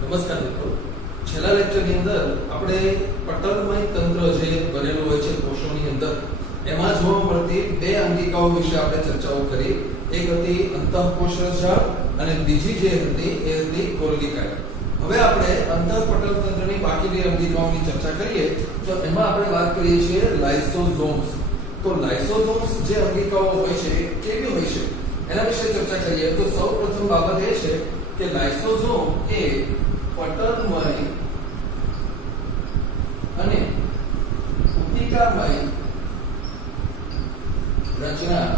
નમસ્કાર મિત્રો, છેલ્લા લેક્ચરની અંદર આપણે પટલમય તંત્ર જે બનેલું હોય છે કોષોની અંદર એમાં જોવા મળતી બે અંગિકાઓ વિશે આપણે ચર્ચાઓ કરી. એક હતી અંતઃકોષ રસાળ અને બીજી જે હતી એ હતી ગોલ્ગી કાય. હવે આપણે અંતઃપટલ તંત્રની બાકીની અંગિકાઓની ચર્ચા કરીએ તો એમાં આપણે વાત કરીએ છીએ લાઇસોઝોમ્સ. તો લાઇસોઝોમ્સ જે અંગિકાઓ હોય છે કેવી હોય છે એના વિશે ચર્ચા કરીએ તો સૌપ્રથમ બાબત એ છે કે લાઇસોઝોમ એ પટલમય અને પુટિકામય રચના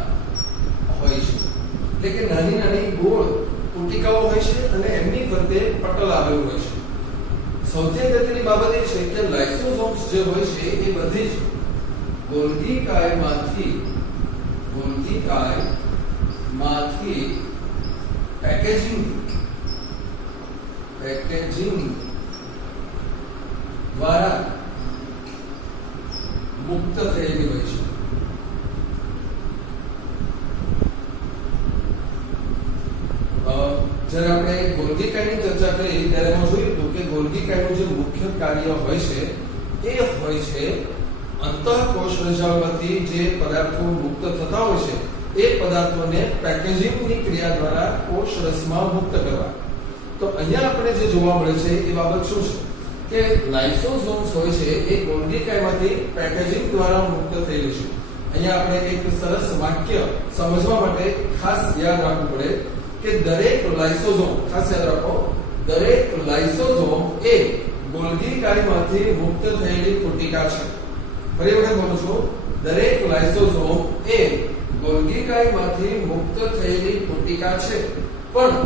હોય છે. એટલે કે નાની નાની ગોળ પુટિકાઓ હોય છે અને એમની ફરતે પટલ આવેલું હોય છે. સૌથી અગત્યની બાબત એ છે કે લાઇસોઝોમ્સ જે હોય છે એ બધી જ ગોલ્ગી કાયમાંથી પેકેજિંગ દ્વારા મુક્ત થયેલી હોય છે. જ્યારે આપણે ગોલ્ગી કાયની ચર્ચા કરી ત્યારે એમાં જોયું હતું કે ગોલ્ગી કાયનું જે મુખ્ય કાર્ય હોય છે એ હોય છે અંતઃકોષ રજાઓમાંથી જે પદાર્થો મુક્ત થતા હોય છે એ પદાર્થોને પેકેજિંગની ક્રિયા દ્વારા કોષ રસમાં મુક્ત કરવા. તો અહીંયા આપણે જે જોવા મળે છે એ બાબત શું છે કે લાઇસોઝોમ્સ હોય છે એ ગોલ્ગી કાયમાંથી પેકેજિંગ દ્વારા મુક્ત થયેલી છે. અહીંયા આપણે એક સરસ વાક્ય સમજવા માટે ખાસ યાદ રાખવું પડે કે દરેક લાઇસોઝોમ, ખાસ યાદ રાખો, દરેક લાઇસોઝોમ એ ગોલ્ગી કાયમાંથી મુક્ત થયેલી પુટિકા છે. ફરી વખત બોલું છું, દરેક લાઇસોઝોમ એ ગોલ્ગી કાયમાંથી મુક્ત થયેલી પુટિકા છે, પણ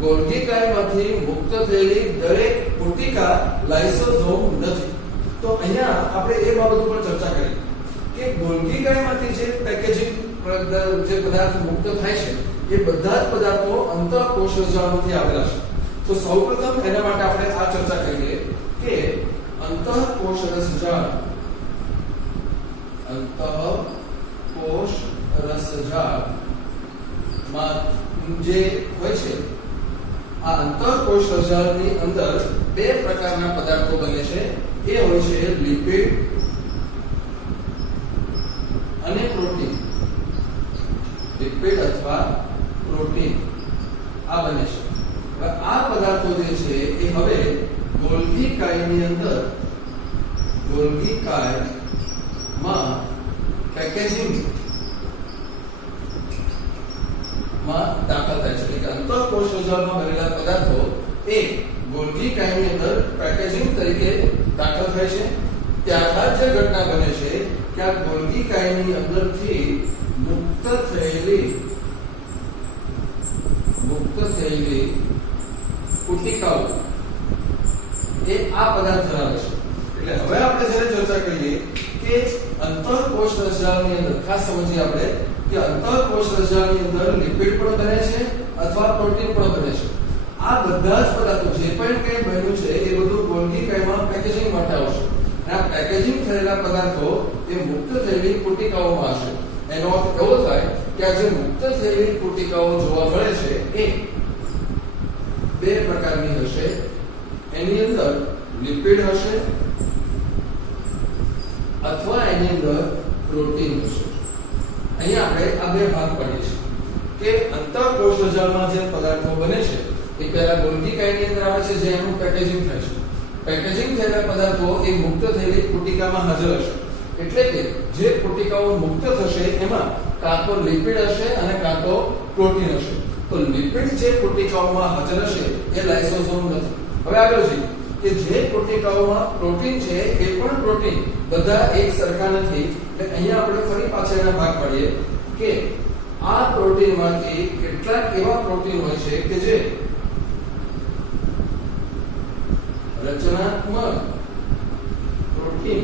ગોલ્ગી કાયમાંથી મુક્ત થયેલી દરેક પુટિકા લાઇસોઝોમ નથી. તો અહીંયા આપણે એ બાબત ઉપર ચર્ચા કરી કે ગોલ્ગી કાયમાંથી જે પેકેજિંગ જે પદાર્થ મુક્ત થાય છે એ બધા જ પદાર્થો અંતઃકોષ રજાઓમાંથી આવેલા છે. તો સૌપ્રથમ એના માટે આપણે આ ચર્ચા કરીએ કે અંતઃકોષ રસજાળ માં જે હોય છે આ અંતઃકોષ રજાળની અંદર બે પ્રકારના પદાર્થો બને છે. એ હોય છે લિપિડ અને પ્રોટીન. લિપિડ અથવા પ્રોટીન આ બને છે. હવે આ પદાર્થો જે છે એ હવે ગોલ્ગી કાયની અંદર ગોલ્ગી કાયમાં પેકેજિંગ માં દાખલ થાય છે. એટલે અંતઃકોષ રજાળમાં બનેલા પદાર્થો એ ગોલ્ગી કાયની અંદર પેકેજિંગ તરીકે દાખલ થાય છે. ત્યારબાદ જે ઘટના બને છે કે આ ગોલ્ગી કાયની અંદરથી મુક્ત થયેલી પુટિકાઓ એ આ પદાર્થ ધરાવે છે. એટલે હવે આપણે જ્યારે ચર્ચા કરીએ કે અંતઃકોષ રજાળની અંદર ખાસ સમજીએ આપણે કે અંતઃકોષ રજાળની અંદર લિપિડ પણ બને છે અથવા પ્રોટીન પણ બને છે. આ બધા જ પદાર્થો જે પણ કંઈ બન્યું છે એ બધું ગોલ્ગી કાયમાં પેકેજિંગ માટે આવશે. અને આ પેકેજિંગ થયેલા પદાર્થો એ મુક્ત થયેલી પુટિકાઓમાં હશે. એનો અર્થ એવો થાય કે આ જે મુક્ત થયેલી પુટિકાઓ જોવા મળે છે એ બે પ્રકારની હશે. એની અંદર લિપિડ હશે અથવા એની અંદર પ્રોટીન હશે. અહીંયા આપણે આ બે ભાગ પાડીએ છીએ કે અંતઃકોષ રજાળમાં જે પદાર્થો બને છે એ પહેલા ગોલ્ગી કાયની અંદર આવે છે, જે એનું પેકેજિંગ થાય છે. પેકેજિંગ થયેલા પદાર્થો એ મુક્ત થયેલી પુટિકામાં હાજર હશે. એટલે કે જે પુટિકાઓ મુક્ત થશે એમાં કાં તો લિપિડ હશે અને કાં તો પ્રોટીન હશે. તો લિપિડ જે પુટિકાઓમાં હાજર હશે એ લાઇસોઝોમ નથી. હવે આગળ જોઈએ કે જે પુટિકાઓમાં પ્રોટીન છે એ પણ પ્રોટીન બધા એક સરખા નથી. એટલે અહીંયા આપણે ફરી પાછા એના ભાગ પાડીએ કે આ પ્રોટીનમાંથી કેટલાક એવા પ્રોટીન હોય છે કે જે રચનાત્મક પ્રોટીન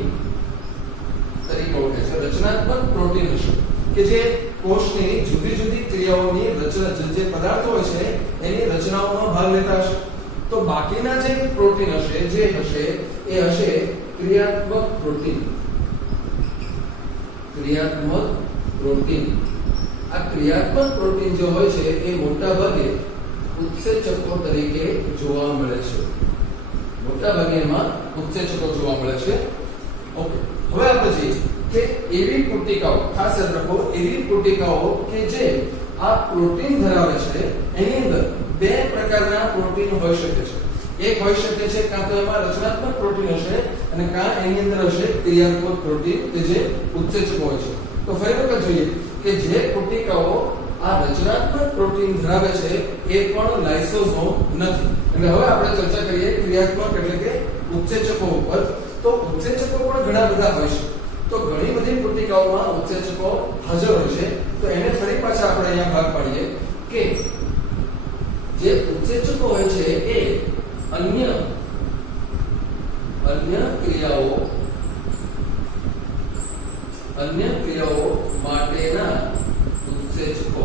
તરીકે ઓળખાય છે. રચનાત્મક પ્રોટીન હશે કે જે કોષની જુદી જુદી ક્રિયાઓની રચના, જે પદાર્થો હોય છે એની રચનાઓમાં ભાગ લેતા હશે. તો બાકીના જે પ્રોટીન હશે જે હશે એ હશે ક્રિયાત્મક પ્રોટીન. આ ક્રિયાત્મક પ્રોટીન જે હોય છે એ મોટા ભાગે ઉત્સેચકો તરીકે જોવા મળે છે. મોટા ભાગે એમાં ઉત્સેચકો જોવા મળે છે. ઓકે, હવે આપણે જોઈએ કે એવી પુટિકાઓ, ખાસ યાદ રાખો, એવી પુટિકાઓ કે જે આ પ્રોટીન ધરાવે છે એની અંદર બે પ્રકારના પ્રોટીન હોઈ શકે છે. એક હોઈ શકે છે કાં તો એમાં રચનાત્મક પ્રોટીન હશે અને કાં એની અંદર હશે ક્રિયાત્મક પ્રોટીન કે જે ઉત્સેચકો હોય છે. તો ફરી વખત જોઈએ કે જે પુટિકાઓ આ રચનાત્મક પ્રોટીન ધરાવે છે એ પણ લાઇસોઝોમ નથી. એટલે હવે આપણે ચર્ચા કરીએ ક્રિયાત્મક એટલે કે ઉત્સેચકો ઉપર. તો ઉત્સેચકો પણ ઘણા બધા હોય છે. તો ઘણી બધી પુટિકાઓમાં ઉત્સેચકો હાજર હોય છે. તો એને ફરી પાછા આપણે અહીંયા ભાગ પાડીએ કે જે ઉત્સેચકો હોય છે એ અન્ય ક્રિયાઓ માટેના ઉત્સેચકો,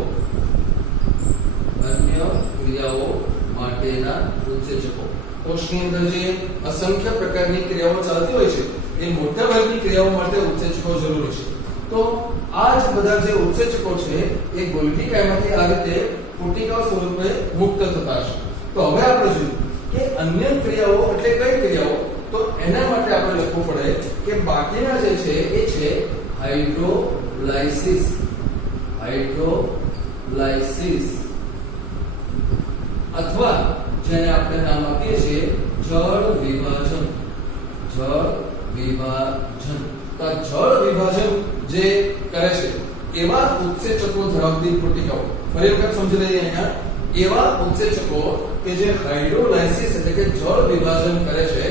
કોષની અંદર જે અસંખ્ય પ્રકારની ક્રિયાઓ ચાલતી હોય છે એ મોટાભાગની ક્રિયાઓ માટે ઉત્સેચકો જરૂરી છે. તો આ જ બધા જે ઉત્સેચકો છે એ ગોલ્ગી કાયમાંથી આ રીતે પુટિકા સ્વરૂપે મુક્ત થતા હશે. તો હવે આપણે જોઈએ કે અન્ય ક્રિયાઓ એટલે કઈ ક્રિયાઓ. તો એના માટે આપણે લખવું પડે કે બાકીના જે છે એ છે હાઇડ્રોલાઇસિસ અથવા જેને આપણે નામ આપીએ છીએ જળ વિભાજન. તો જળ વિભાજન જે કરે છે એવા ઉત્સેચકો ધરાવતી પુટિકાઓ, ફરી વખત સમજી લઈએ અહીંયા, એવા ઉત્સેચકો કે જે હાઇડ્રોલાઇસિસ એટલે કે જળ વિભાજન કરે છે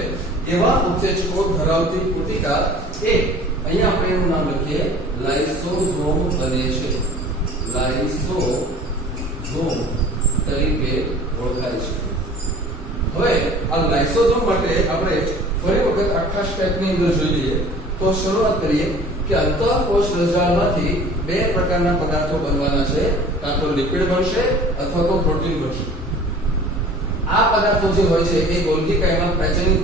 એવા ઉત્સેચકો ધરાવતી પુટિકા એ અહીંયા આપણે એનું નામ લખીએ લાઇસોઝોમ બને છે. લાઇસોઝોમ તરીકે ઓળખાય છે. હવે આ લાઇસોઝોમ માટે આપણે ફરી વખત આખા સ્ટેપની અંદર જોઈ લઈએ. તો શરૂઆત કરીએ કે અંતઃકોષ રજાળમાંથી બે પ્રકારના પદાર્થો બનવાના છે. કાં તો લિપિડ બનશે અથવા તો પ્રોટીન બનશે. આ પદાર્થો જે હોય છે એ ગોલ્ગી કાયમાં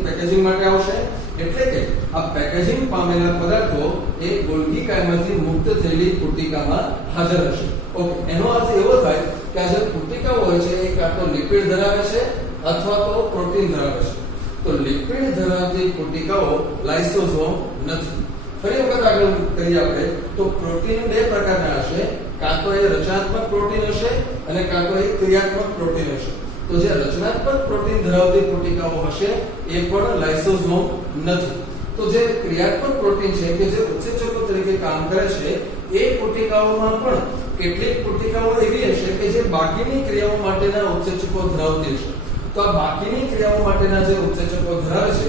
પેકેજિંગ માટે આવશે. એટલે કે આ પેકેજિંગ પામેલા પદાર્થો એ ગોલ્ગી કાયમાંથી મુક્ત થયેલી પુટિકામાં હાજર હશે. ઓકે, એનો અર્થ એવો થાય કે આ જે પુટિકાઓ હોય છે એ કાં તો લિપિડ ધરાવે છે અથવા તો પ્રોટીન ધરાવે છે. તો લિપિડ ધરાવતી પુટિકાઓ લાઇસોઝોમ નથી. ફરી વખત આગળ કરીએ આપણે તો પ્રોટીન બે પ્રકારના હશે. કાં તો એ રચનાત્મક પ્રોટીન હશે અને કાં તો એ ક્રિયાત્મક પ્રોટીન હશે. તો જે રચનાત્મક પ્રોટીન ધરાવતી પુટિકાઓ હશે એ પણ લાઇસોઝોમ નથી. તો જે ક્રિયાત્મક પ્રોટીન છે કે જે ઉત્સેચકો તરીકે કામ કરે છે એ પુટિકાઓમાં પણ કેટલીક પુટિકાઓ એવી હશે કે જે બાકીની ક્રિયાઓ માટેના ઉત્સેચકો ધરાવતી હશે. તો આ બાકીની ક્રિયાઓ માટેના જે ઉત્સેચકો ધરાવે છે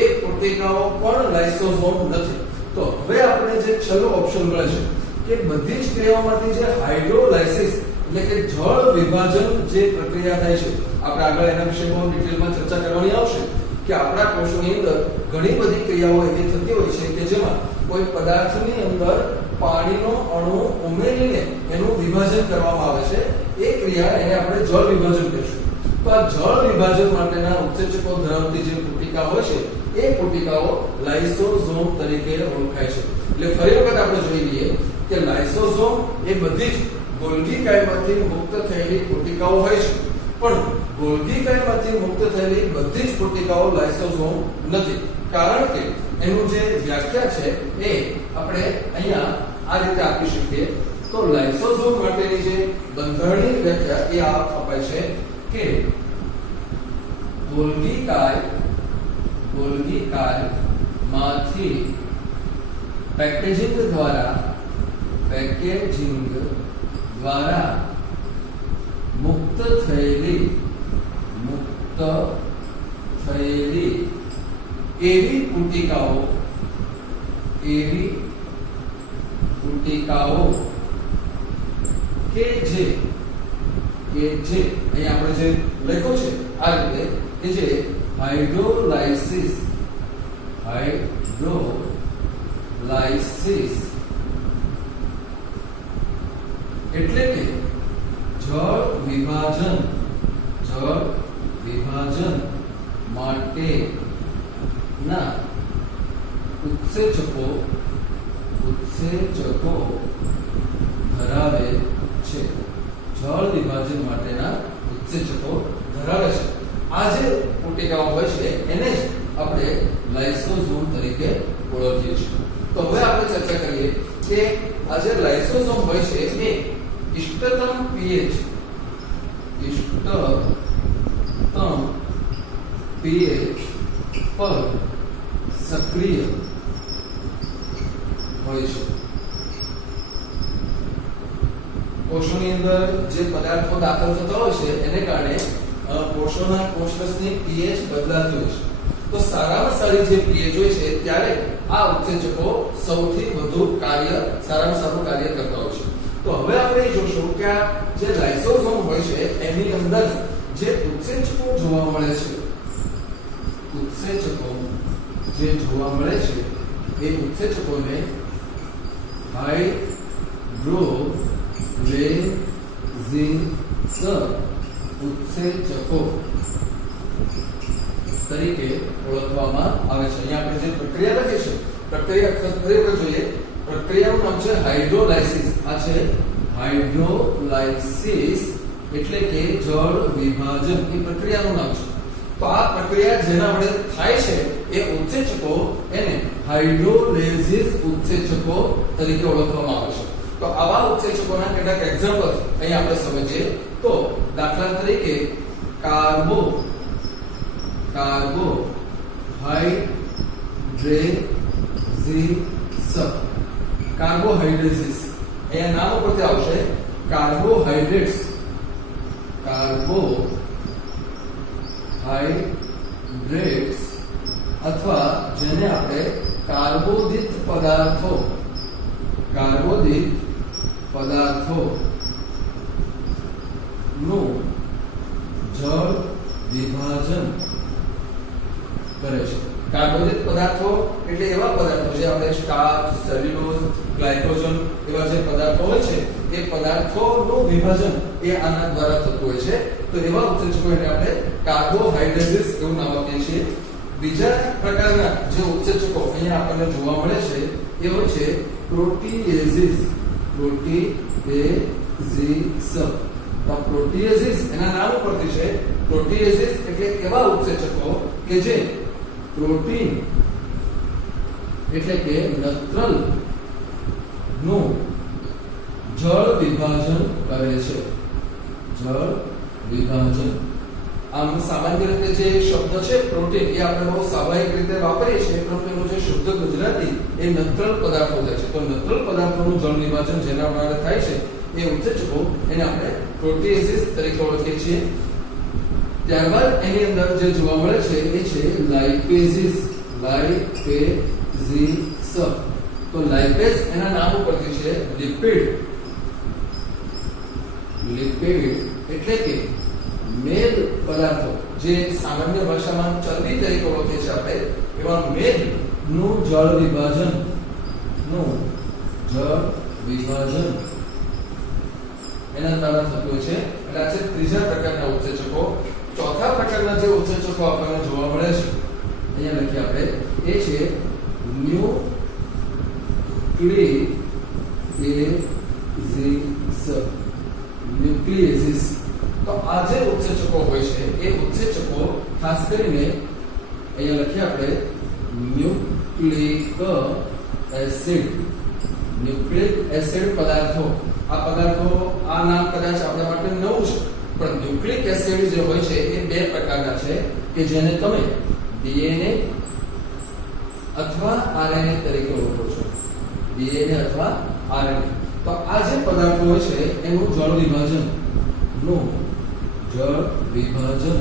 એ પુટિકાઓ પણ લાઇસોઝોમ નથી. તો હવે આપણે જે છેલ્લો ઓપ્શન મળે છે કે બધી જ ક્રિયાઓમાંથી જે હાઇડ્રોલાઇસિસ એટલે કે જળ વિભાજન જે પ્રક્રિયા થાય છે, આપણે આગળ એના વિશે બહુ ડિટેલમાં ચર્ચા કરવાની આવશે કે આપણા કોષોની અંદર ઘણી બધી ક્રિયાઓ એવી થતી હોય છે કે જેમાં કોઈ પદાર્થની અંદર પાણીનો અણુ ઉમેરીને એનું વિભાજન કરવામાં આવે છે. એ ક્રિયા એને આપણે જળ વિભાજન કહીશું. તો આ જળ વિભાજન માટેના ઉત્સેચકો ધરાવતી જે પુટિકા હોય છે એ પુટિકાઓ લાઇસોઝોમ તરીકે ઓળખાય છે. એટલે ફરી વખત આપણે જોઈ લઈએ કે લાઇસોઝોમ એ બધી જ ગોલ્ગી કાયમાંથી મુક્ત થયેલી પુટિકાઓ હોય છે. પણ ગોલ્ગી કાયમાંથી મુક્ત થયેલી બધી જ પુટિકાઓ લાઇસોઝોમ નથી. કારણ કે એનું જે વ્યાખ્યા છે એ આપણે અહીંયા આ રીતે આપી શકીએ. તો લાઇસોઝોમ માટેની જે બંધારણીય વ્યાખ્યા એ આ અપાય છે કે ગોલ્ગી કાયમાંથી પેકેજિંગ દ્વારા મુક્ત થયેલી એવી પુટિકાઓ કે જે અહીં આપણે જે લખ્યું છે આ રીતે કે જે હાઇડ્રોલાઇસિસ એટલે કે જળ વિભાજન માટેના ઉત્સેચકો ધરાવે છે. જળ વિભાજન માટેના ઉત્સેચકો ધરાવે છે. આ જે પુટિકાઓ હોય છે એને જ આપણે લાઇસોઝોમ તરીકે ઓળખીએ છીએ. તો હવે આપણે ચર્ચા કરીએ કે આ જે લાઇસોઝોમ હોય છે એ ઇષ્ટતમ pH પર સક્રિય હોય છે. કોષોની અંદર જે પદાર્થો દાખલ થતા હોય છે એને કારણે કોષોના કોષરસની pH બદલાતી હોય છે. તો સારામાં સારી જે pH હોય છે ત્યારે આ ઉત્સેચકો સૌથી વધુ સારામાં સારું કાર્ય કરતા હોય છે. તો હવે આપણે જોશું કે આ જે લાઇસોઝોમ હોય છે એની અંદર જે ઉત્સેચકો જોવા મળે છે, એ ઉત્સેચકોને હાઇડ્રોલેઝિસ ઉત્સેચકો તરીકે ઓળખવામાં આવે છે. અહીંયા આપણે જે પ્રક્રિયા લખી છે, પ્રક્રિયા ખરેખર જોઈએ, પ્રક્રિયાનું નામ છે હાઇડ્રોલાઇસિસ. આ છે હાઇડ્રોલાઇસિસ એટલે કે જળ વિભાજન, એ પ્રક્રિયાનું નામ છે. તો આ પ્રક્રિયા જેના વડે થાય છે એ ઉત્સેચકો એને હાઇડ્રોલેઝિસ ઉત્સેચકો તરીકે ઓળખવામાં આવે છે. તો આવા ઉત્સેચકોના કેટલાક એક્ઝામ્પલ અહીં આપણે સમજીએ. તો દાખલા તરીકે કાર્બોહાઇડ્રેસિસ અહીંયા નામ ઉપરથી આવશે. કાર્બોહાઇડ્રેટ્સ અથવા જેને આપણે કાર્બોદિત પદાર્થો નું જળ વિભાજન કરે છે. કાર્બોદિત પદાર્થો એટલે એવા પદાર્થો જે આપણે સ્ટાર્ચ, સેલ્યુલોઝ, ગ્લાયકોજન એવા જે પદાર્થો હોય છે એ પદાર્થોનું વિભાજન એ આના દ્વારા થતું હોય છે. તો એવા ઉત્સેચકોને આપણે કાર્બોહાઇડ્રેસિસ એવું નામ આપીએ છીએ. બીજા પ્રકારના જે ઉત્સેચકો અહીંયા આપણને જોવા મળે છે એ હોય છે પ્રોટીએઝિસ. પ્રોટીએઝિસ એના નામ ઉપરથી છે. પ્રોટીએઝિસ એટલે એવા ઉત્સેચકો કે જે પ્રોટીન એટલે કે નત્રલ નું જળ વિભાજન કરે છે. આમ સામાન્ય રીતે જે શબ્દ છે પ્રોટીન એ આપણે બહુ સ્વાભાવિક રીતે વાપરીએ છીએ, પરંતુ એનું જે શુદ્ધ ગુજરાતી એ નત્રલ પદાર્થો થાય છે. તો નત્રલ પદાર્થોનું જળ વિભાજન જેના દ્વારા થાય છે એ ઉત્સેચકો એને આપણે પ્રોટીએઝિસ તરીકે ઓળખીએ છીએ. ત્યારબાદ એની અંદર જે જોવા મળે છે એ છે લાઇપેઝિસ. તો લાઇપેઝ એના નામ ઉપરથી છે લિપિડ એટલે કે મેદ પદાર્થો જે સામાન્ય ભાષામાં ચરબી તરીકે ઓળખીએ છીએ આપણે, એવા મેદ નું જળ વિભાજન એના દ્વારા થતું હોય છે. એટલે આ છે ત્રીજા પ્રકારના ઉત્સેચકો. ચોથા પ્રકારના જે ઉત્સેચકો આપણને જોવા મળે છે અહીંયા લખીએ આપણે, એ છે ન્યુક્લિએઝિસ. તો આ જે ઉત્સેચકો હોય છે એ ઉત્સેચકો ખાસ કરીને અહીંયા લખીએ આપણે ન્યુક્લિક એસિડ પદાર્થો. આ પદાર્થો, આ નામ કદાચ આપણા માટે નવું છે, પણ ન્યુક્લિક એસિડ જે હોય છે એ બે પ્રકારના છે કે જેને તમે ડીએનએ અથવા આરએનએ તરીકે ઓળખો છો. ડીએનએ અથવા આરએનએ. તો આ જે પદાર્થો હોય છે એનું જળ વિભાજન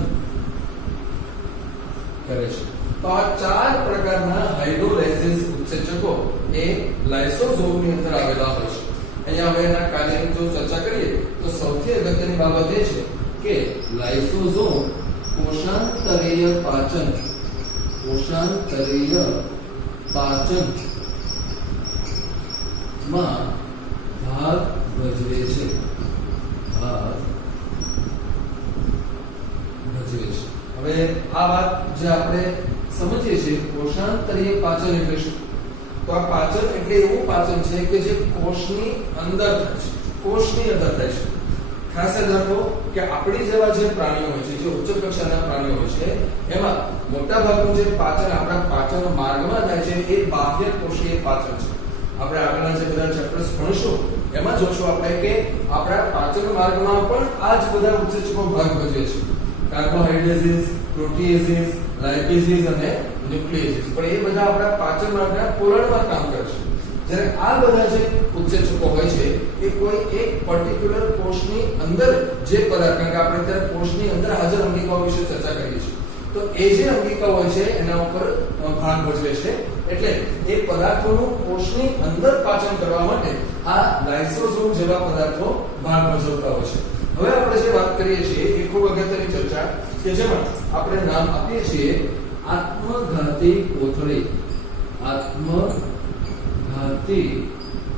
કરે છે. તો આ ચાર પ્રકારના હાઇડ્રોલાઇસિસ ઉત્સેચકો એ લાઇસોઝોમની અંદર આવેલા હોય છે. અહીંયા હવે એના કાર્યની જો ચર્ચા કરીએ તો સૌથી અગત્યની બાબત એ છે કે લાઇસોઝોમ કોષાંતરીય પાચન માં ભાગ ભજવે છે. હવે આ વાત જે આપણે સમજીએ છીએ, કોષાંતરીય પાચન એટલે શું? તો આ પાચન એટલે એવું પાચન છે કે જે કોષની અંદર થાય છે. ખાસ યાદ રાખો કે આપણી જેવા જે પ્રાણીઓ હોય છે, જે ઉચ્ચ કક્ષાના પ્રાણીઓ હોય છે, એમાં મોટા ભાગનું જે પાચન આપણા પાચન માર્ગમાં થાય છે એ બાહ્ય કોષીય પાચન છે. આપણે આગળના જે બધા ચેપ્ટર્સ ભણશું એમાં જોશું આપણે કે આપણા પાચન માર્ગમાં પણ આ જ બધા ઉત્સેચકો ભાગ ભજવે છે. કાર્બોહાઈડ્રેટ્સ, પ્રોટીએઝિસ, લાઇપેઝિસ અને ન્યુક્લિએઝિસ, પણ એ બધા આપણા પાચન માર્ગના પોલાણમાં કામ કરે છે. જ્યારે આ બધા જે ઉત્સેચકો હોય છે એ કોઈ એક પર્ટિક્યુલર કોષની અંદર જે પદાર્થ, કારણ કે આપણે અત્યારે કોષની અંદર હાજર અંગિકાઓ વિશે ચર્ચા કરીએ છીએ, તો એ જે અંગિકાઓ હોય છે એના ઉપર ભાગ ભજવે છે. એટલે એ પદાર્થોનું કોષની અંદર પાચન કરવા માટે આ લાઇસોઝોમ જેવા પદાર્થો ભાગ ભજવતા હોય છે. હવે આપણે જે વાત કરીએ છીએ એ ખૂબ અગત્યની ચર્ચા કે જેમાં આપણે નામ આપીએ છીએ આત્મઘાતી કોથળી. આત્મઘાતી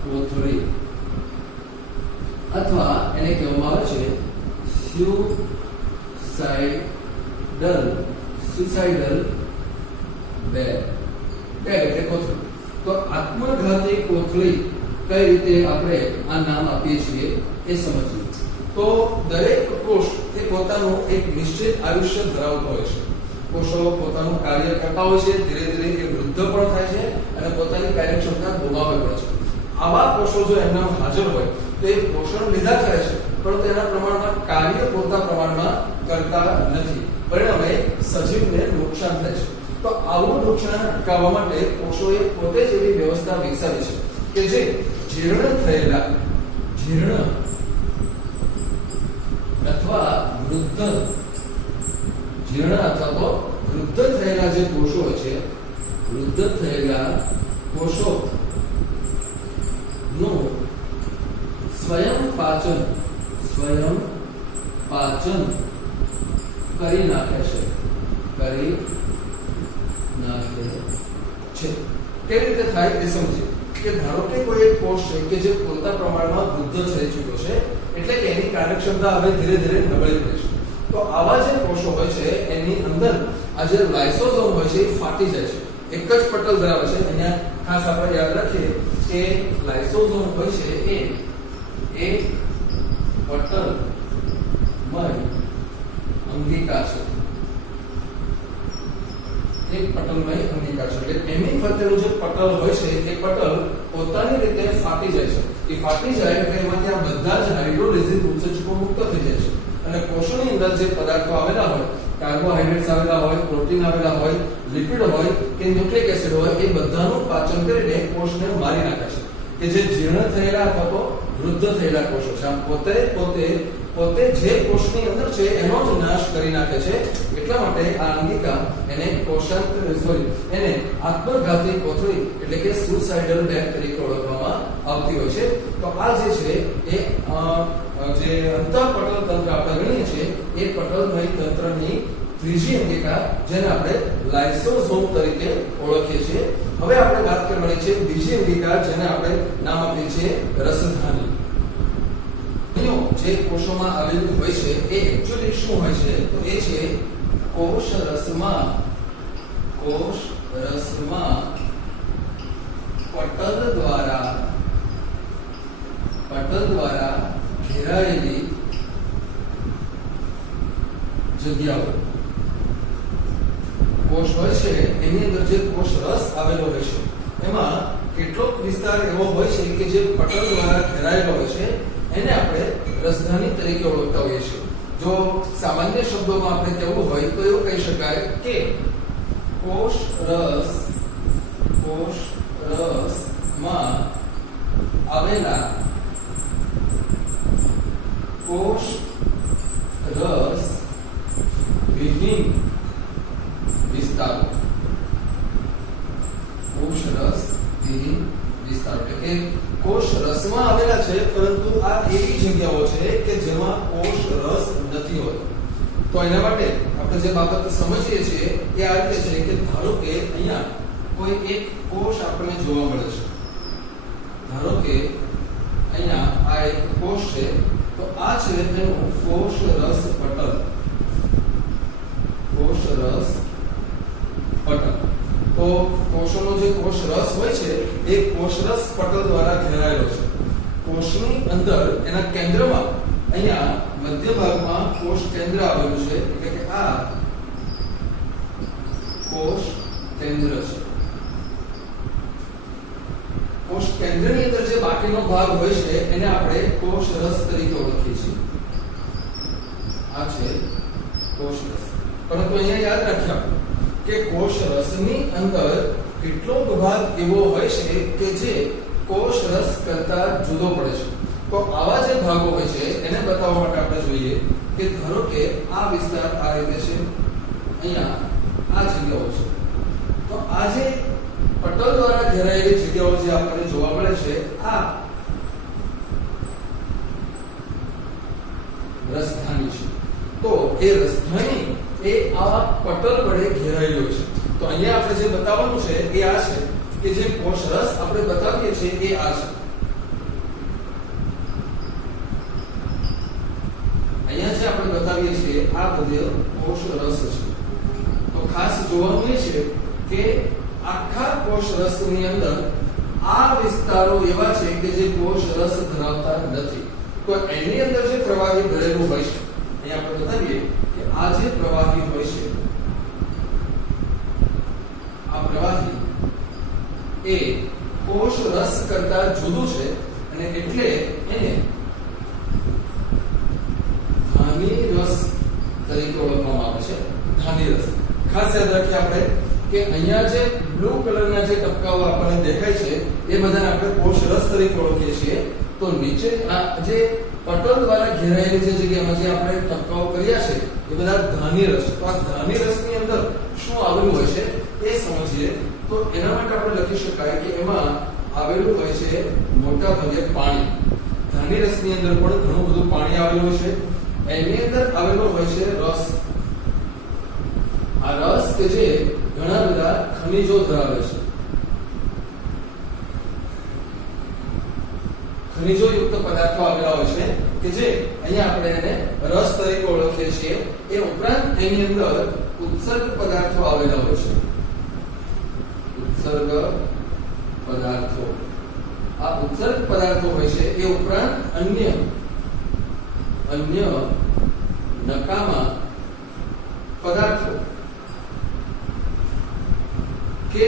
કોથળી અથવા એને કહેવામાં આવે છે સુસાઇડલ બેગ એટલે કોથળી. તો આત્મઘાતી કોથળી કઈ રીતે આપણે આ નામ આપીએ છીએ એ સમજીએ. તો દરેક કોષ એ પોતાનું એક નિશ્ચિત આયુષ્ય ધરાવતો હોય છે. કોષો પોતાનું કાર્ય કરતા હોય છે, ધીરે ધીરે એ વૃદ્ધ પણ થાય છે અને પોતાની કાર્યક્ષમતા ગુમાવે પણ છે. આવા કોષો જો એમના હાજર હોય તો એ પોષણ લીધા કરે છે, પરંતુ તેના પ્રમાણમાં કાર્ય પૂરતા પ્રમાણમાં કરતા નથી. પરિણામે સજીવને નુકસાન થાય છે. તો આવું નુકસાન અટકાવવા માટે કોષોએ પોતે જ એવી વ્યવસ્થા વિકસાવી છે કે જે જીર્ણ અથવા વૃદ્ધ થયેલા જે કોષો હોય છે, વૃદ્ધ થયેલા કોષો નું સ્વયં પાચન કરી નાખે છે. કેવી રીતે થાય એ સમજીએ. કે ધારો કે કોઈ એક કોષ છે કે જે પૂરતા પ્રમાણમાં વૃદ્ધ થઈ ચૂક્યો છે, એટલે કે એની કાર્યક્ષમતા હવે ધીરે ધીરે નબળી પડે છે. તો આવા જે કોષો હોય છે એની અંદર આ જે લાઇસોઝોમ હોય છે એ ફાટી જાય છે. એક જ પટલ ધરાવે છે. અહીંયા ખાસ આપણે યાદ રાખીએ કે લાઇસોઝોમ હોય છે એ પટલમય અંગિકા છે. એક પટલમય અંગિકા છે. એટલે એની ફરતેનું જે પટલ હોય છે એ પટલ પોતાની રીતે ફાટી જાય છે. એ ફાટી જાય એટલે એમાંથી આ બધા જ હાઇડ્રોલિસિસ ઉત્સેચકો મુક્ત થઈ જાય છે અને કોષોની અંદર જે પદાર્થો આવેલા હોય, કાર્બોહાઈડ્રેટ્સ આવેલા હોય, પ્રોટીન આવેલા હોય, લિપિડ હોય કે ન્યુક્લિક એસિડ હોય, એ બધાનું પાચન કરીને કોષને મારી નાખે છે. કે જે જીર્ણ થયેલા અથવા તો વૃદ્ધ થયેલા કોષો છે, આમ પોતે જે કોષની અંદર છે એનો જ નાશ કરી નાખે છે. એટલા માટે આ અંગિકા એને એને આત્મઘાતી કોથળી એટલે કે સુસાઇડલ બેગ તરીકે ઓળખવામાં આવતી હોય છે. તો આ જે છે એ જે અંતઃપટલ તંત્ર આપણે ગણીએ છીએ એ પટલમય તંત્રની ત્રીજી અંગિકા, જેને આપણે લાઇસોઝોમ તરીકે ઓળખીએ છીએ. હવે આપણે વાત કરવાની છે બીજી અંગિકા, જેને આપણે નામ આપીએ છીએ રસધાની. જે કોષોમાં આવેલું હોય છે એ એક્ચ્યુઅલી શું હોય છે? તો એ છે કોષ રસમાં પટલ દ્વારા ઘેરાયેલી જગ્યાઓ. કોષ હોય છે એની અંદર જે કોષ રસ આવેલો હોય છે એમાં કેટલોક વિસ્તાર એવો હોય છે કે જે પટલ દ્વારા ઘેરાયેલો હોય છે, એને આપણે રસધાની તરીકે ઓળખતા હોઈએ છીએ. જો સામાન્ય શબ્દોમાં આપણે કહેવું હોય તો એવું કહી શકાય કે કોષ રસમાં આવેલા કોષ રસ વિહીન વિસ્તારો. કોષ રસ વિહીન વિસ્તારો એટલે કે કોષ રસમાં આવેલા છે, પરંતુ આ એવી જગ્યાઓ છે કે જેમાં કોષ રસ નથી હોતો. તો એના માટે આપણે જે બાબત સમજીએ છીએ એ આ રીતે છે કે ધારો કે અહીંયા કોઈ એક કોષ આપણને જોવા મળે છે. ધારો કે અહીંયા આ એક કોષ છે, તો આ છે તેનું કોષ રસ પટલ. તો કોષોનો જે કોષ રસ હોય છે એ કોષ રસ પટલ દ્વારા ઘેરાયેલો છે. કોષની અંદર એના કેન્દ્રમાં અહીંયા મધ્ય ભાગમાં કોષ કેન્દ્ર આવેલું છે, એટલે કે આ કોષ કેન્દ્ર છે. કોષ કેન્દ્રની અંદર જે બાકીનો ભાગ હોય છે એને આપણે કોષ રસ તરીકે ઓળખીએ છીએ. આ છે કોષ રસ. પરંતુ અહીંયા યાદ રાખ્યા કે કોષ રસની અંદર કેટલોક ભાગ એવો હોય છે કે જે કોષ રસ કરતા જુદો પડે છે. તો આવા જે ભાગો હોય છે એને બતાવવા માટે આપણે જોઈએ કે ધારો કે આ વિસ્તાર આ રીતે છે, અહીંયા આ જગ્યાઓ છે. તો આ જે પટલ દ્વારા ઘેરાયેલી જગ્યાઓ જે આપણને જોવા મળે છે, આ રસધાની છે. તો એ રસધાની એ આ પટલ વડે ઘેરાયેલો છે. તો અહીંયા આપણે જે બતાવવાનું છે એ આ છે કે જે કોષ રસ આપણે બતાવીએ છીએ એ આ છે. અહીંયા જે આપણે બતાવીએ છીએ આ બધે કોષ રસ છે. તો ખાસ જોવાનું એ છે કે આખા કોષ રસની અંદર આ વિસ્તારો એવા છે કે જે કોષ રસ ધરાવતા નથી. તો એની અંદર જે પ્રવાહી ભરેલું હોય છે, અહીંયા આપણે બતાવીએ કે આ જે પ્રવાહી હોય છે, આ પ્રવાહી એ કોષ રસ કરતા જુદું છે અને એટલે એને ધાની રસ તરીકે ઓળખવામાં આવે છે. ધાની રસ. ખાસ યાદ રાખીએ આપણે કે અહીંયા જે બ્લુ કલરના જે ટપકાઓ આપણને દેખાય છે એ બધાને આપણે કોષ રસ તરીકે ઓળખીએ છીએ. તો નીચે આ જે પટલ દ્વારા ઘેરાયેલી જે જગ્યામાં જે આપણે ટપકાઓ કર્યા છે એ બધા ધાની રસ. તો આ ધાની રસની અંદર શું આવેલું હોય છે એ સમજીએ. તો એના માટે આપણે લખી શકાય કે એમાં આવેલું હોય છે મોટા ભાગે પાણી. ધાની રસની અંદર પણ ઘણું બધું પાણી આવેલું છે. એની અંદર આવેલો હોય છે રસ. આ રસ કે જે ઘણા બધા ખનિજો ધરાવે છે. ખનિજો યુક્ત પદાર્થો આવેલા હોય છે કે જે અહીંયા આપણે એને રસ તરીકે ઓળખીએ છીએ. એ ઉપરાંત એની અંદર ઉત્સર્ગ પદાર્થો આવેલા હોય છે. ઉત્સર્ગ પદાર્થો. આ ઉત્સર્ગ પદાર્થો હોય છે એ ઉપરાંત અન્ય નકામા પદાર્થો કે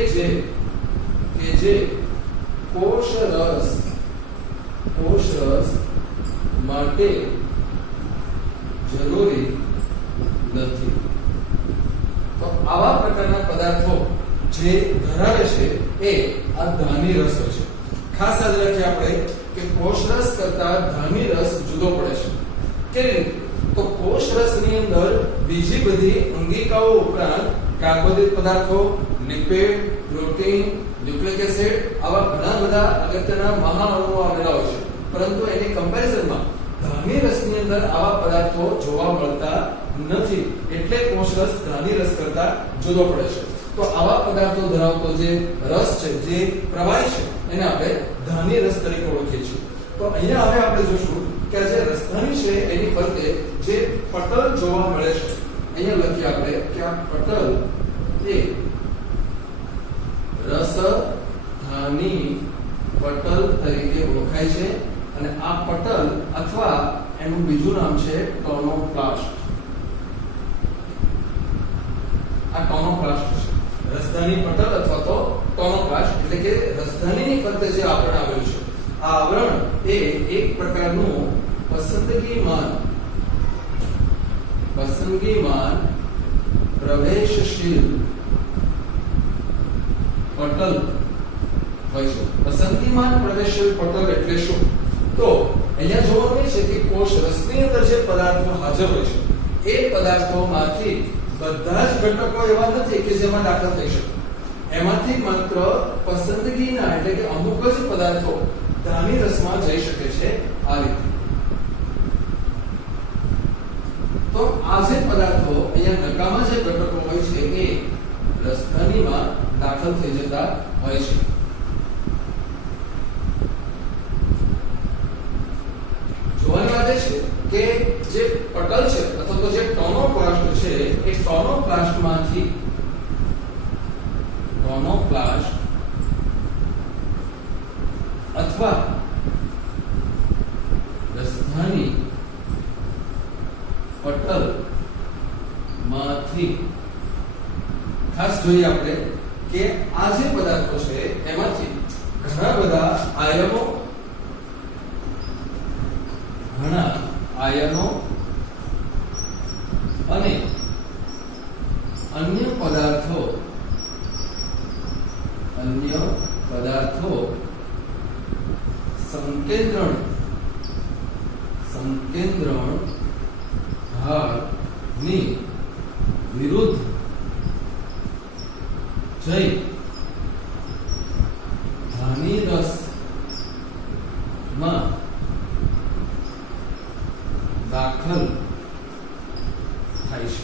જે કોષ રસ માટે જરૂરી નથી. તો આવા પ્રકારના પદાર્થો જે ધરાવે છે એ આ ધાની રસ હોય છે. ખાસ યાદ રાખીએ આપણે કે કોષ રસ કરતા ધાની રસ જુદો પડે છે. કેવી રીતે? તો કોષ રસની અંદર બીજી બધી અંગિકાઓ ઉપરાંત કાર્બોદિત પદાર્થો, લિપિડ, પ્રોટીન, ન્યુક્લિક એસિડ આવા ઘણા બધા અગત્યના મહાઅણુઓ આવેલા હોય છે. પરંતુ એની કમ્પેરિઝનમાં ધાની રસની અંદર આવા પદાર્થો જોવા મળતા નથી. એટલે કોષ રસ ધાની રસ કરતા જુદો પડે છે. તો આવા પદાર્થો ધરાવતો જે રસ છે, જે પ્રવાહી છે, એને આપણે ધાની રસ તરીકે ઓળખીએ છીએ. તો અહીંયા હવે આપણે જોશું કે આ જે રસધાની છે એની ફરતે જે પટલ જોવા મળે છે. અહીંયા લખીએ આપણે કે આ પટલ એ રસધાની પટલ તરીકે ઓળખાય છે. અને આ પટલ અથવા એનું બીજું નામ છે ટોનોપ્લાસ્ટ. આ ટોનોપ્લાસ્ટ છે. રસધાની પટલ અથવા તો ટોનોપ્લાસ્ટ એટલે કે રસધાનીની ફરતે જે આવરણ આવેલું છે, આ આવરણ એ એક પ્રકારનું પસંદગીમાન પ્રવેશશીલ પટલ હોય છે. પસંદગીમાન પ્રવેશશીલ પટલ એટલે શું? તો અહીંયા જોવાનું એ છે કે કોષ રસની અંદર જે પદાર્થો હાજર હોય છે એ પદાર્થોમાંથી બધા જ ઘટકો એવા નથી કે જેમાં દાખલ થઈ શકે. એમાંથી માત્ર પસંદગીના એટલે કે અમુક જ પદાર્થો ધાની રસમાં જઈ શકે છે. આ રીતે તો આ જે પદાર્થો અહીંયા નકામા જે ઘટકો હોય છે એ રસધાનીમાં દાખલ થઈ જતા હોય છે. જોવાની વાત એ છે કે જે પટલ છે અથવા તો જે ટોનોપ્લાસ્ટ છે એ ટોનોપ્લાસ્ટ અથવા રસધાની ખાસ જોઈએ આપણે કે આ જે પદાર્થો છે એમાંથી ઘણા બધા આયનો અને અન્ય પદાર્થો સંકેન્દ્રણ ઢાળની વિરુદ્ધ જઈ ધાની રસમાં દાખલ થાય છે.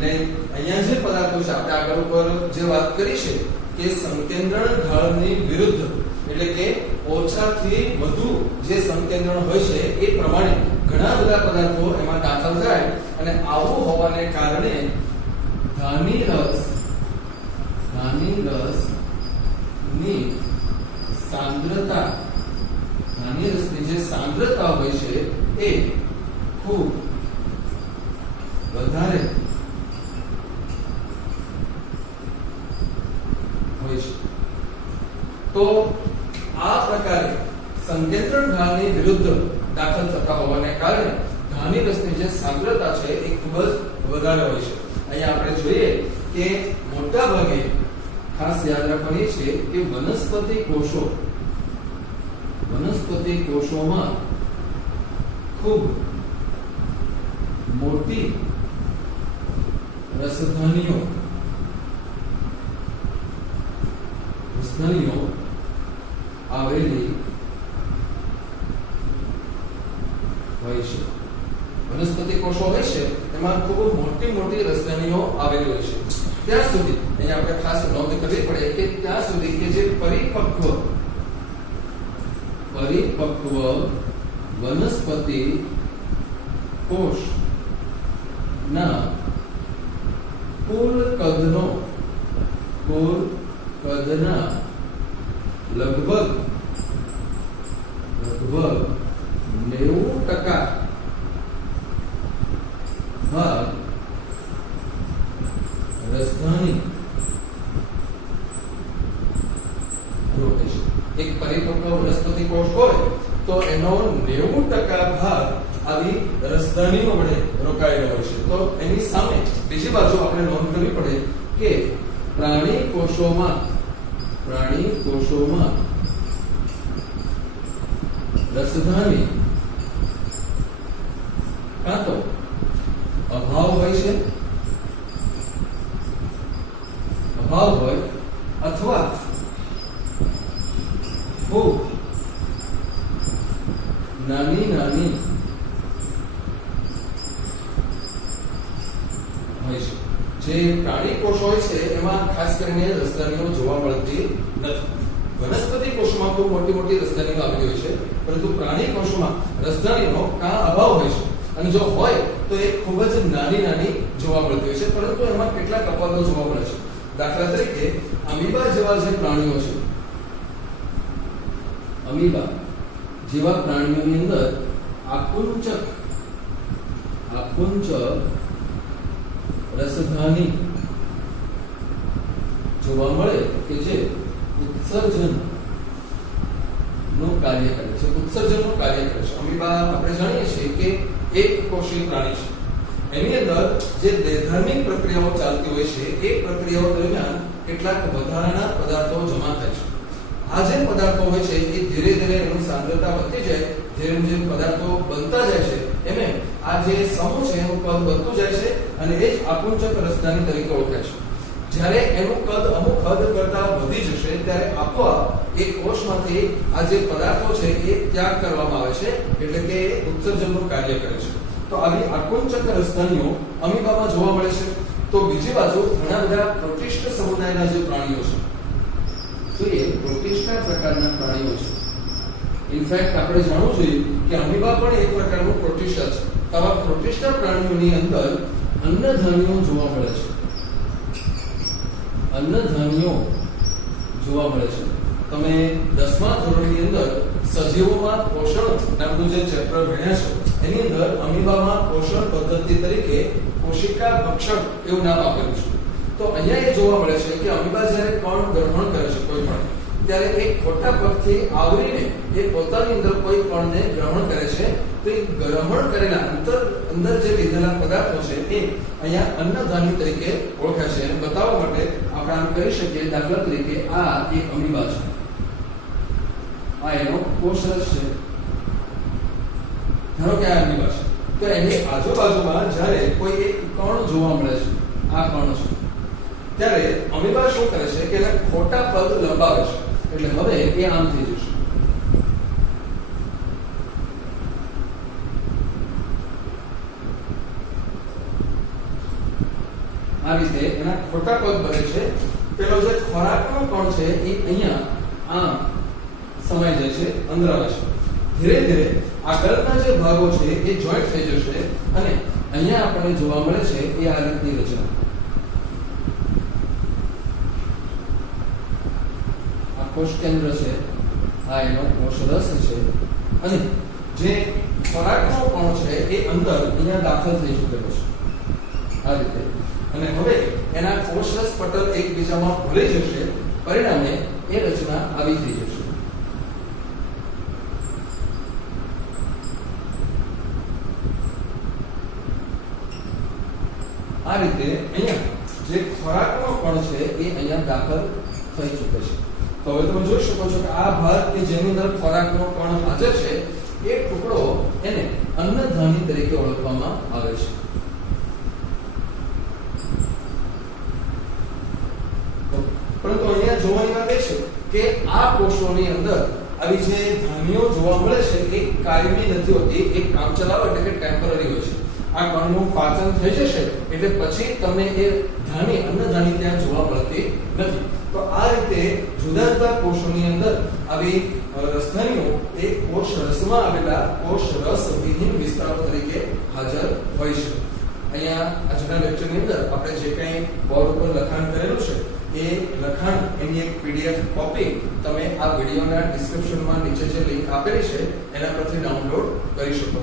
ને અહીંયા જે પદાર્થો છે આપણે આગળ ઉપર જે વાત કરી છે કે સંકેન્દ્રણ ઢાળની વિરુદ્ધ એટલે કે ઓછાથી વધુ જે સંકેન્દ્રણ હોય છે એ પ્રમાણે ઘણા બધા પદાર્થો એમાં દાખલ થાય અને આવું હોવાને કારણે ધાની રસની જે સાંદ્રતા હોય છે એ ખૂબ વધારે હોય છે. તો આ પ્રકારે સંકેન્દ્રણ ઢાળની વિરુદ્ધ દાખલ થતા હોવાને કારણે ધાની રસની જે સાંદ્રતા છે એ ખૂબ જ વધારે હોય છે. અહીંયા આપણે જોઈએ કે મોટા ભાગે ખાસ યાદ રાખવાની છે કે વનસ્પતિ કોષોમાં ખૂબ મોટી રસધાનીઓ આવેલી હોય છે. વનસ્પતિ કોષો હોય છે એમાં ખૂબ મોટી રસધાનીઓ આવેલી હોય છે. ત્યાં સુધી અહીંયા આપણે ખાસ નોંધ કરવી પડે કે ત્યાં સુધી કે જે પરિપક્વ વનસ્પતિ કોષ ના કુલ કદના લગભગ 90% ભાગ રસધાની રોકે છે. એક પરિપક્વ વનસ્પતિ કોષ હોય તો એનો 90% ભાગ આવી રસધાનીઓ વડે રોકાયેલો હોય છે. તો એની સામે બીજી બાજુ આપણે નોંધ કરવી પડે કે પ્રાણી કોષોમાં રસધાની કાં તો અભાવ હોય અથવા ખૂબ નાની હોય છે. જે પ્રાણી કોષ હોય છે એમાં ખાસ કરીને રસધાનીઓ જોવા મળતી નથી. વનસ્પતિ કોષમાં ખૂબ મોટી રસધાનીઓ આવેલી હોય છે, પરંતુ પ્રાણી કોષમાં રસધાનીનો કાં અભાવ હોય છે અને જો હોય તો એ ખૂબ જ નાની જોવા મળતી હોય છે, પરંતુ એમાં કેટલાક અપવાદો જોવા મળે છે. દાખલા તરીકે અમીબા જેવા જે પ્રાણીઓ છે, અમીબા જેવા પ્રાણીઓની અંદર આકુંચક રસધાની જોવા મળે કે જે ઉત્સર્જનનું કાર્ય કરે છે. અમીબા આપણે જાણીએ છીએ કે એક કોષીય પ્રાણી છે. એની અંદર જે દેહધાર્મિક પ્રક્રિયાઓ ચાલતી હોય છે એ પ્રક્રિયાઓ દરમિયાન કેટલાક વધારાના પદાર્થો જમા થાય છે. આ જે પદાર્થો હોય છે એ ધીરે એની સાંદ્રતા વધતી જાય, જેમ પદાર્થો બનતા જાય છે એમ આ જે સમૂહ છે એનું કદ વધતું જાય છે અને એ જ આકુંચક રસધાની તરીકે ઓળખાય છે. જ્યારે એનું કદ અમુક હદ કરતા વધી જશે ત્યારે આપોઆપ એ કોષમાંથી આ જે પદાર્થો છે એ ત્યાગ કરવામાં આવે છે, એટલે કે ઉત્સર્જનનું કાર્ય કરે છે. તો આવી આકુંચક રસધાનીઓ અમીબામાં જોવા મળે છે. તો બીજી બાજુ ઘણા બધા પ્રોટિસ્ટ સમુદાયના જે પ્રાણીઓ છે, જોઈએ પ્રોટિસ્ટા પ્રકારના પ્રાણીઓ છે. ઇનફેક્ટ આપણે જાણવું જોઈએ કે અમીબા પણ એક પ્રકારનું પ્રોટિસ્ટા છે. આવા પ્રોટિસ્ટા પ્રાણીઓની અંદર અન્નધાનીઓ જોવા મળે છે. તમે 10મા ધોરણની અંદર સજીવોમાં પોષણ નામનું જે ચેપ્ટર ભણ્યા છો એની અંદર અમીબામાં પોષણ પદ્ધતિ તરીકે કોશિકા ભક્ષણ એવું નામ આપેલું છે. તો અહીંયા એ જોવા મળે છે કે અમીબા જ્યારે કણ ગ્રહણ કરે છે કોઈ પણ, ત્યારે એક ખોટા પગથી આવરીને એ પોતાની અંદર કોઈ કણને ગ્રહણ કરે છે. તો એ ગ્રહણ કરેલા અંદર જે લીધેલા પદાર્થો છે એ અહીંયા અન્નધાની તરીકે ઓળખાય છે. એને બતાવવા માટે આપણે આમ કહી શકીએ, દાખલા તરીકે આ એક અમીબા છે, આ એનો કોષરસ છે. ધારો કે આ અમીબા છે, તો એની આજુબાજુમાં જ્યારે કોઈ એક કણ જોવા મળે છે, આ કણ છે, ત્યારે અમીબા શું કરે છે કે એના ખોટા પગ લંબાવે છે. એટલે હવે એ આમ થઈ જશે. આ રીતે એના ખોટા પગ બને છે. પેલો જે ખોરાકનો કણ છે એ અહીંયા આમ સમાઈ જાય છે, અંદર આવે છે. ધીરે ધીરે આગળના જે ભાગો છે એ જોઈન્ટ થઈ જશે અને અહીંયા આપણને જોવા મળે છે એ આ રીતની રચના. આ કોષ કેન્દ્ર છે, આ એનો કોષરસ છે અને જે ખોરાકનો કણ છે એ અંદર અહીંયા દાખલ થઈ ચૂકેલો છે આ રીતે. અને હવે એના કોષરસ પટલ એકબીજામાં ભળી જશે, પરિણામે એ રચના આવી થઈ જશે. આ રીતે અહીંયા જે ખોરાકનો કણ છે એ અહીંયા દાખલ થઈ ચૂકે છે. તો હવે તમે જોઈ શકો છો કે આ ભાગ કે જેની અંદર ખોરાકનો કણ હાજર છે એ ટુકડો એને અન્નધાની તરીકે ઓળખવામાં આવે છે. પરંતુ અહીંયા જોવાની વાત એ છે કે આ કોષોની અંદર આવી જે ધાનીઓ જોવા મળે છે એ કાયમી નથી હોતી, એક કામચલાઉ એટલે કે ટેમ્પરરી હોય છે. આ કણનું પાચન થઈ જશે એટલે પછી તમે એ ધાની અન્નધાની ત્યાં જોવા મળતી નથી. તો આ રીતે જુદા જુદા કોષોની અંદર આવી રસધાનીઓ એ કોષ રસમાં આવેલા કોષ રસ વિહીન વિસ્તારો તરીકે હાજર હોય છે. અહીંયા આજના લેક્ચરની અંદર આપણે જે કંઈ બોર્ડ ઉપર લખાણ કરેલું છે એ લખાણ એની એક પીડીએફ કોપી તમે આ વિડીયોના ડિસ્ક્રિપ્શનમાં નીચે જે લિંક આપેલી છે એના પરથી ડાઉનલોડ કરી શકો.